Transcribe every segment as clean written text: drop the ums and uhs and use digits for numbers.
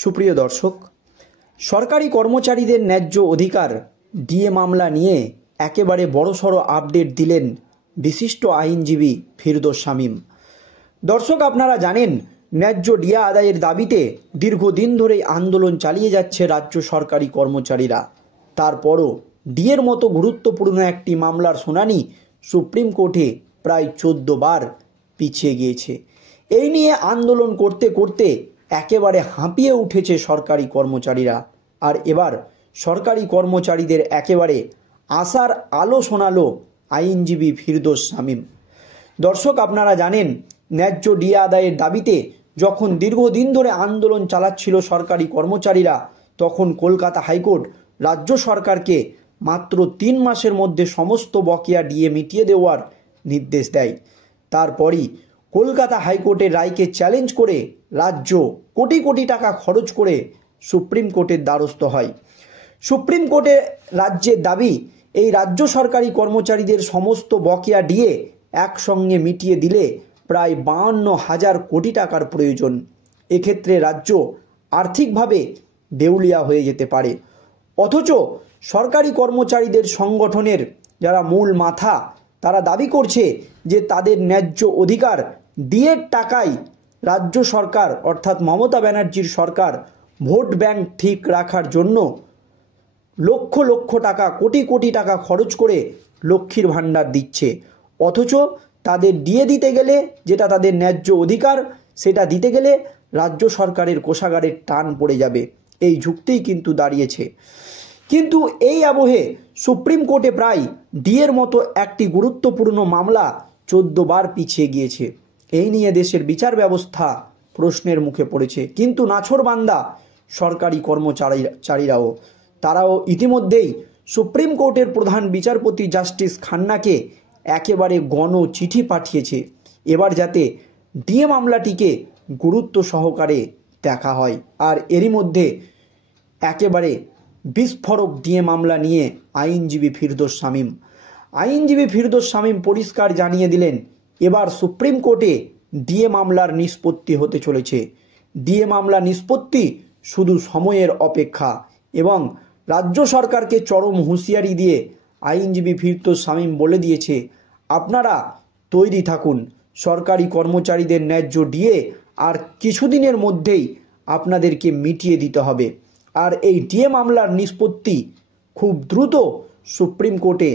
সুপ্রিয় দর্শক, সরকারি কর্মচারীদের ন্যায্য অধিকার ডিএ মামলা নিয়ে একেবারে বড়সড় আপডেট দিলেন বিশিষ্ট আইনজীবী ফিরদৌস শামীম। দর্শক, আপনারা জানেন ন্যায্য ডিএ আদায়ের দাবিতে দীর্ঘদিন ধরেই আন্দোলন চালিয়ে যাচ্ছে রাজ্য সরকারি কর্মচারীরা। তারপরও ডিএর মতো গুরুত্বপূর্ণ একটি মামলার শুনানি সুপ্রিম কোর্টে প্রায় 14 বার পিছিয়ে গিয়েছে। এই নিয়ে আন্দোলন করতে করতে একেবারে হাঁপিয়ে উঠেছে সরকারি কর্মচারীরা। আর এবার সরকারি কর্মচারীদের একেবারে আশার আলো শোনালো আইনজীবী ফিরদৌস শামীম। দর্শক, আপনারা জানেন ন্যায্য ডিএ আদায়ের দাবিতে যখন দীর্ঘদিন ধরে আন্দোলন চালাচ্ছিল সরকারি কর্মচারীরা, তখন কলকাতা হাইকোর্ট রাজ্য সরকারকে মাত্র 3 মাসের মধ্যে সমস্ত বকেয়া ডিএ মিটিয়ে দেওয়ার নির্দেশ দেয়। তারপরই কলকাতা হাইকোর্টের রায়কে চ্যালেঞ্জ করে রাজ্য কোটি কোটি টাকা খরচ করে সুপ্রিম কোর্টের দ্বারস্থ হয়। সুপ্রিম কোর্টে রাজ্যের দাবি, এই রাজ্য সরকারি কর্মচারীদের সমস্ত বকেয়া ডিএ একসঙ্গে মিটিয়ে দিলে প্রায় 52,000 কোটি টাকার প্রয়োজন। এক্ষেত্রে রাজ্য আর্থিকভাবে দেউলিয়া হয়ে যেতে পারে। অথচ সরকারি কর্মচারীদের সংগঠনের যারা মূল মাথা, তারা দাবি করছে যে তাদের ন্যায্য অধিকার ডিএর টাকায় রাজ্য সরকার অর্থাৎ মমতা ব্যানার্জির সরকার ভোট ব্যাংক ঠিক রাখার জন্য লক্ষ লক্ষ টাকা, কোটি কোটি টাকা খরচ করে লক্ষ্মীর ভাণ্ডার দিচ্ছে। অথচ তাদের ডিএ দিতে গেলে, যেটা তাদের ন্যায্য অধিকার, সেটা দিতে গেলে রাজ্য সরকারের কোষাগারের টান পড়ে যাবে। এই যুক্তিই কিন্তু দাঁড়িয়েছে। কিন্তু এই আবহে সুপ্রিম কোর্টে প্রায় ডিএর মতো একটি গুরুত্বপূর্ণ মামলা 14 বার পিছিয়ে গিয়েছে। এই নিয়ে দেশের বিচার ব্যবস্থা প্রশ্নের মুখে পড়েছে। কিন্তু নাছোড়বান্দা সরকারি কর্মচারীরাও, তারাও ইতিমধ্যেই সুপ্রিম কোর্টের প্রধান বিচারপতি জাস্টিস খান্নাকে একেবারে গণ চিঠি পাঠিয়েছে, এবার যাতে ডিএ মামলাটিকে গুরুত্ব সহকারে দেখা হয়। আর এরই মধ্যে একেবারে বিস্ফোরক ডিএ মামলা নিয়ে আইনজীবী ফিরদৌস শামীম পরিষ্কার জানিয়ে দিলেন, এবার সুপ্রিম কোর্টে ডিএ মামলার নিষ্পত্তি হতে চলেছে। ডিএ মামলা নিষ্পত্তি শুধু সময়ের অপেক্ষা। এবং রাজ্য সরকারকে চরম হুঁশিয়ারি দিয়ে আইনজীবী ফিরদৌস শামীম বলে দিয়েছে, আপনারা তৈরি থাকুন, সরকারি কর্মচারীদের ন্যায্য ডিএ আর কিছুদিনের মধ্যেই আপনাদেরকে মিটিয়ে দিতে হবে। আর এই ডিএ মামলার নিষ্পত্তি খুব দ্রুত সুপ্রিম কোর্টে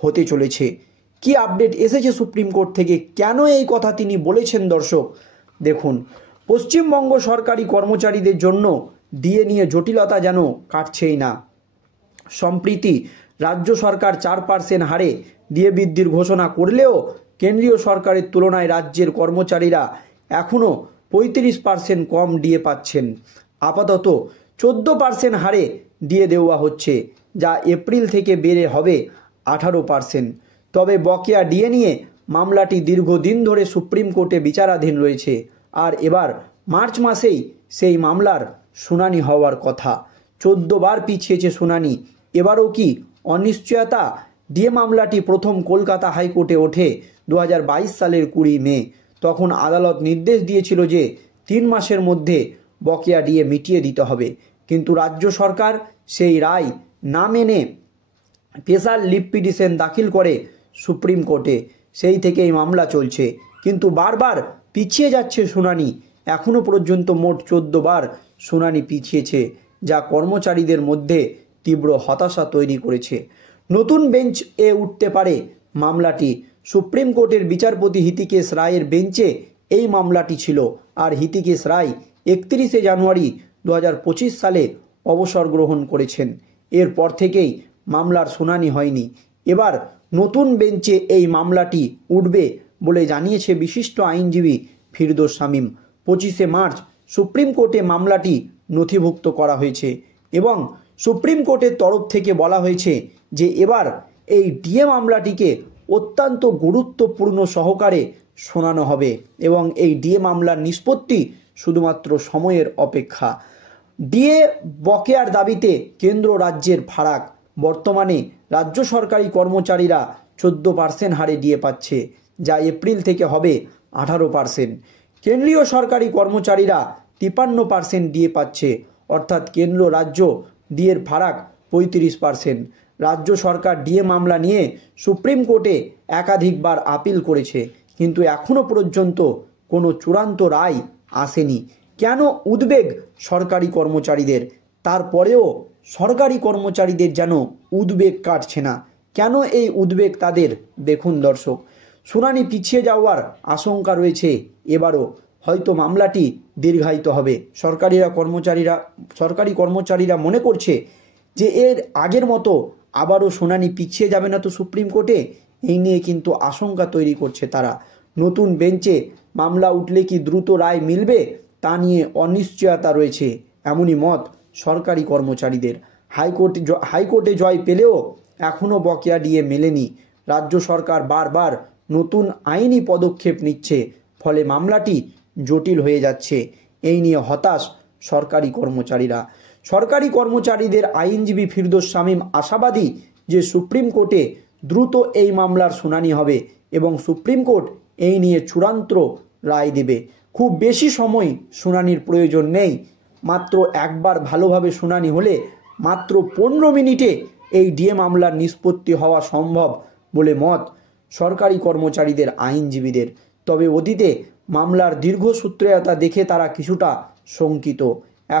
হতে চলেছে। কি আপডেট এসেছে সুপ্রিম কোর্ট থেকে, কেন এই কথা তিনি বলেছেন? দর্শক দেখুন, পশ্চিমবঙ্গ সরকারি কর্মচারীদের জন্য ডিএ নিয়ে জটিলতা যেন কাটছেই না। সম্প্রতি রাজ্য সরকার 4% হারে ডিএ বৃদ্ধির ঘোষণা করলেও কেন্দ্রীয় সরকারের তুলনায় রাজ্যের কর্মচারীরা এখনও 35% কম ডিএ পাচ্ছেন। আপাতত 14% হারে ডিএ দেওয়া হচ্ছে, যা এপ্রিল থেকে বেড়ে হবে 18%। তবে বকেয়া ডিএ নিয়ে মামলাটি দীর্ঘদিন ধরে সুপ্রিম কোর্টে বিচারাধীন রয়েছে। আর এবার মার্চ মাসেই সেই মামলার শুনানি হওয়ার কথা। 14 বার পিছিয়েছে শুনানি। এবারও কি অনিশ্চয়তা? ডিএ মামলাটি প্রথম কলকাতা হাইকোর্টে ওঠে 2022 সালের 20 মে। তখন আদালত নির্দেশ দিয়েছিল যে 3 মাসের মধ্যে বকেয়া ডিএ মিটিয়ে দিতে হবে। কিন্তু রাজ্য সরকার সেই রায় না মেনে স্পেশাল লিভ পিটিশন দাখিল করে সুপ্রিম কোর্টে। সেই থেকেই মামলা চলছে, কিন্তু বারবার পিছিয়ে যাচ্ছে শুনানি। এখনও পর্যন্ত মোট 14 বার শুনানি পিছিয়েছে, যা কর্মচারীদের মধ্যে তীব্র হতাশা তৈরি করেছে। নতুন বেঞ্চ এ উঠতে পারে মামলাটি। সুপ্রিম কোর্টের বিচারপতি হিতিকেশ রায়ের বেঞ্চে এই মামলাটি ছিল। আর হিতিকেশ রায় 31 জানুয়ারি 2025 সালে অবসর গ্রহণ করেছেন। এরপর থেকেই মামলার শুনানি হয়নি। এবার নতুন বেঞ্চে এই মামলাটি উঠবে বলে জানিয়েছে বিশিষ্ট আইনজীবী ফিরদৌস শামীম। 25 মার্চ সুপ্রিম কোর্টে মামলাটি নথিভুক্ত করা হয়েছে এবং সুপ্রিম কোর্টের তরফ থেকে বলা হয়েছে যে এবার এই ডিএ মামলাটিকে অত্যন্ত গুরুত্বপূর্ণ সহকারে শোনানো হবে এবং এই ডিএ মামলার নিষ্পত্তি শুধুমাত্র সময়ের অপেক্ষা। ডিএ বকেয়ার দাবিতে কেন্দ্র রাজ্যের ফারাক। বর্তমানে রাজ্য সরকারি কর্মচারীরা 14% হারে ডিএ পাচ্ছে, যা এপ্রিল থেকে হবে 18%। কেন্দ্রীয় সরকারি কর্মচারীরা 53% ডিএ পাচ্ছে, অর্থাৎ কেন্দ্র রাজ্য ডিএর ফারাক 35%। রাজ্য সরকার ডিএ মামলা নিয়ে সুপ্রিম কোর্টে একাধিকবার আপিল করেছে, কিন্তু এখনও পর্যন্ত কোনো চূড়ান্ত রায় আসেনি। কেন উদ্বেগ সরকারি কর্মচারীদের? তারপরেও সরকারি কর্মচারীদের যেন উদ্বেগ কাটছে না। কেন এই উদ্বেগ তাদের? দেখুন দর্শক, শুনানি পিছিয়ে যাওয়ার আশঙ্কা রয়েছে এবারও। হয়তো মামলাটি দীর্ঘায়িত হবে। সরকারি কর্মচারীরা মনে করছে যে এর আগের মতো আবারও শুনানি পিছিয়ে যাবে না তো সুপ্রিম কোর্টে? এই নিয়ে কিন্তু আশঙ্কা তৈরি করছে তারা। নতুন বেঞ্চে মামলা উঠলে কি দ্রুত রায় মিলবে তা নিয়ে অনিশ্চয়তা রয়েছে, এমনই মত সরকারি কর্মচারীদের। হাইকোর্টে জয় পেলেও এখনও বকেয়া ডিএ মেলেনি। রাজ্য সরকার বারবার নতুন আইনি পদক্ষেপ নিচ্ছে, ফলে মামলাটি জটিল হয়ে যাচ্ছে। এই নিয়ে হতাশ সরকারি কর্মচারীরা। সরকারি কর্মচারীদের আইনজীবী ফিরদৌস শামীম আশাবাদী যে সুপ্রিম কোর্টে দ্রুত এই মামলার শুনানি হবে এবং সুপ্রিম কোর্ট এই নিয়ে চূড়ান্ত রায় দেবে। খুব বেশি সময় শুনানির প্রয়োজন নেই। মাত্র একবার ভালোভাবে শুনানি হলে মাত্র 15 মিনিটে এই ডিএ মামলার নিষ্পত্তি হওয়া সম্ভব বলে মত সরকারি কর্মচারীদের আইনজীবীদের। তবে অতীতে মামলার দীর্ঘসূত্রতা দেখে তারা কিছুটা শঙ্কিত।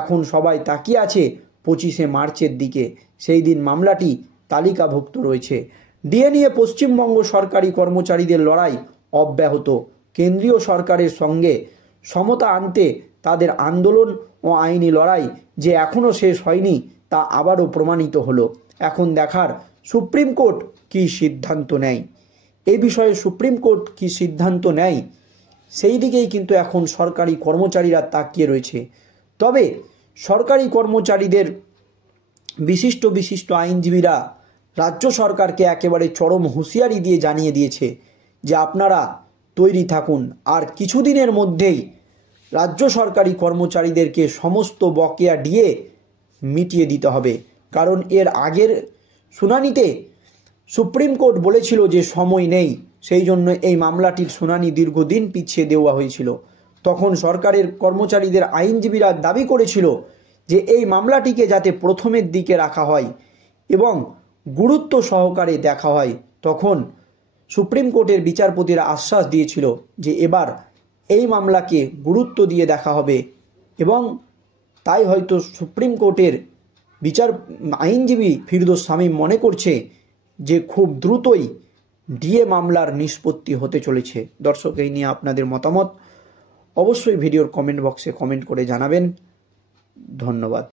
এখন সবাই তাকিয়ে আছে 25শে মার্চের দিকে। সেই দিন মামলাটি তালিকাভুক্ত রয়েছে। ডিএ নিয়ে পশ্চিমবঙ্গ সরকারি কর্মচারীদের লড়াই অব্যাহত। কেন্দ্রীয় সরকারের সঙ্গে সমতা আনতে তাদের আন্দোলন ও আইনি লড়াই যে এখনও শেষ হয়নি তা আবারও প্রমাণিত হলো। এখন দেখার সুপ্রিম কোর্ট কী সিদ্ধান্ত নেয়। এই বিষয়ে সুপ্রিম কোর্ট কী সিদ্ধান্ত নেয় সেই দিকেই কিন্তু এখন সরকারি কর্মচারীরা তাকিয়ে রয়েছে। তবে সরকারি কর্মচারীদের বিশিষ্ট আইনজীবীরা রাজ্য সরকারকে একেবারে চরম হুঁশিয়ারি দিয়ে জানিয়ে দিয়েছে যে আপনারা তৈরি থাকুন, আর কিছুদিনের মধ্যেই রাজ্য সরকারি কর্মচারীদেরকে সমস্ত বকেয়া ডিএ মিটিয়ে দিতে হবে। কারণ এর আগের শুনানিতে সুপ্রিম কোর্ট বলেছিল যে সময় নেই, সেই জন্য এই মামলাটির শুনানি দীর্ঘদিন পিছিয়ে দেওয়া হয়েছিল। তখন সরকারের কর্মচারীদের আইনজীবীরা দাবি করেছিল যে এই মামলাটিকে যাতে প্রথমের দিকে রাখা হয় এবং গুরুত্ব সহকারে দেখা হয়। তখন সুপ্রিম কোর্টের বিচারপতিরা আশ্বাস দিয়েছিল যে এবার এই মামলাকে গুরুত্ব দিয়ে দেখা হবে, এবং তাই হয়তো সুপ্রিম কোর্টের আইনজীবী ফিরদৌস শামীম মনে করছে যে খুব দ্রুতই ডিএ মামলার নিষ্পত্তি হতে চলেছে। দর্শক, এই নিয়ে আপনাদের মতামত অবশ্যই ভিডিওর কমেন্ট বক্সে কমেন্ট করে জানাবেন। ধন্যবাদ।